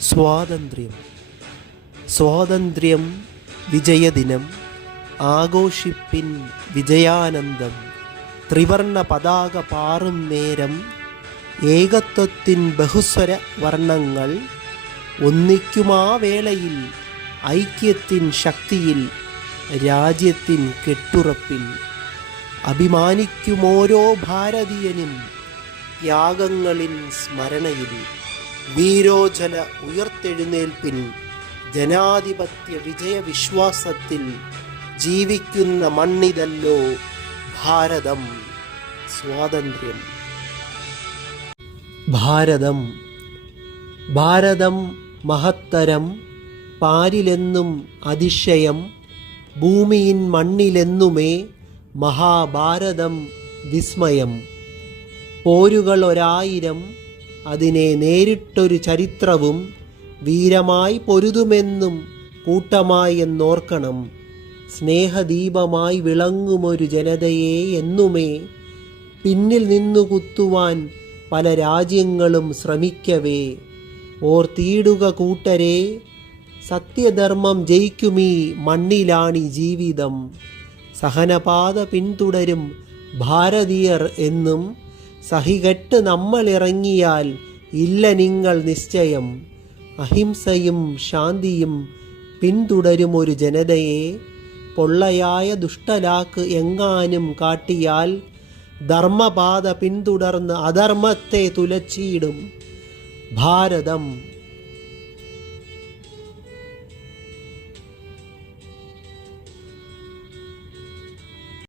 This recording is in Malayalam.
സ്വാതന്ത്ര്യം. സ്വാതന്ത്ര്യം വിജയദിനം ആഘോഷിപ്പിൻ വിജയാനന്ദം ത്രിവർണ പതാക പാറും നേരം ഏകത്വത്തിൻ ബഹുസ്വര വർണങ്ങൾ ഒന്നിക്കുമാ വേളയിൽ ഐക്യത്തിൻ ശക്തിയിൽ രാജ്യത്തിൻ കെട്ടുറപ്പിൽ. അഭിമാനിക്കുമോരോ ഭാരതീയനും ത്യാഗങ്ങളിൻ സ്മരണയിൽ. വീരോജല ഉയർത്തെഴുന്നേൽപ്പിൻ ജനാധിപത്യ വിജയവിശ്വാസത്തിൽ ജീവിക്കുന്ന മണ്ണിതല്ലോ ഭാരതം സ്വാതന്ത്ര്യം. ഭാരതം ഭാരതം മഹത്തരം പാരിലെന്നും അതിശയം ഭൂമിയിൻ മണ്ണിലെന്നുമേ മഹാഭാരതം വിസ്മയം. പോരുകൾ ഒരായിരം അതിനെ നേരിട്ടൊരു ചരിത്രവും വീരമായി പൊരുതുമെന്നും കൂട്ടമായി എന്നോർക്കണം. സ്നേഹദീപമായി വിളങ്ങുമൊരു ജനതയെ എന്നുമേ പിന്നിൽ നിന്നു കുത്തുവാൻ പല രാജ്യങ്ങളും ശ്രമിക്കവേ. ഓർത്തിയിടുക കൂട്ടരെ സത്യധർമ്മം ജയിക്കുമീ മണ്ണിലാണി ജീവിതം. സഹനപാത പിന്തുടരും ഭാരതീയർ എന്നും സഹികെട്ട് നമ്മളിറങ്ങിയാൽ ഇല്ല നിങ്ങൾ നിശ്ചയം. അഹിംസയും ശാന്തിയും പിന്തുടരും ഒരു ജനതയെ. പൊള്ളയായ ദുഷ്ടലാക്ക് എങ്ങാനും കാട്ടിയാൽ ധർമ്മപാത പിന്തുടർന്ന് അധർമ്മത്തെ തുലച്ചിടും ഭാരതം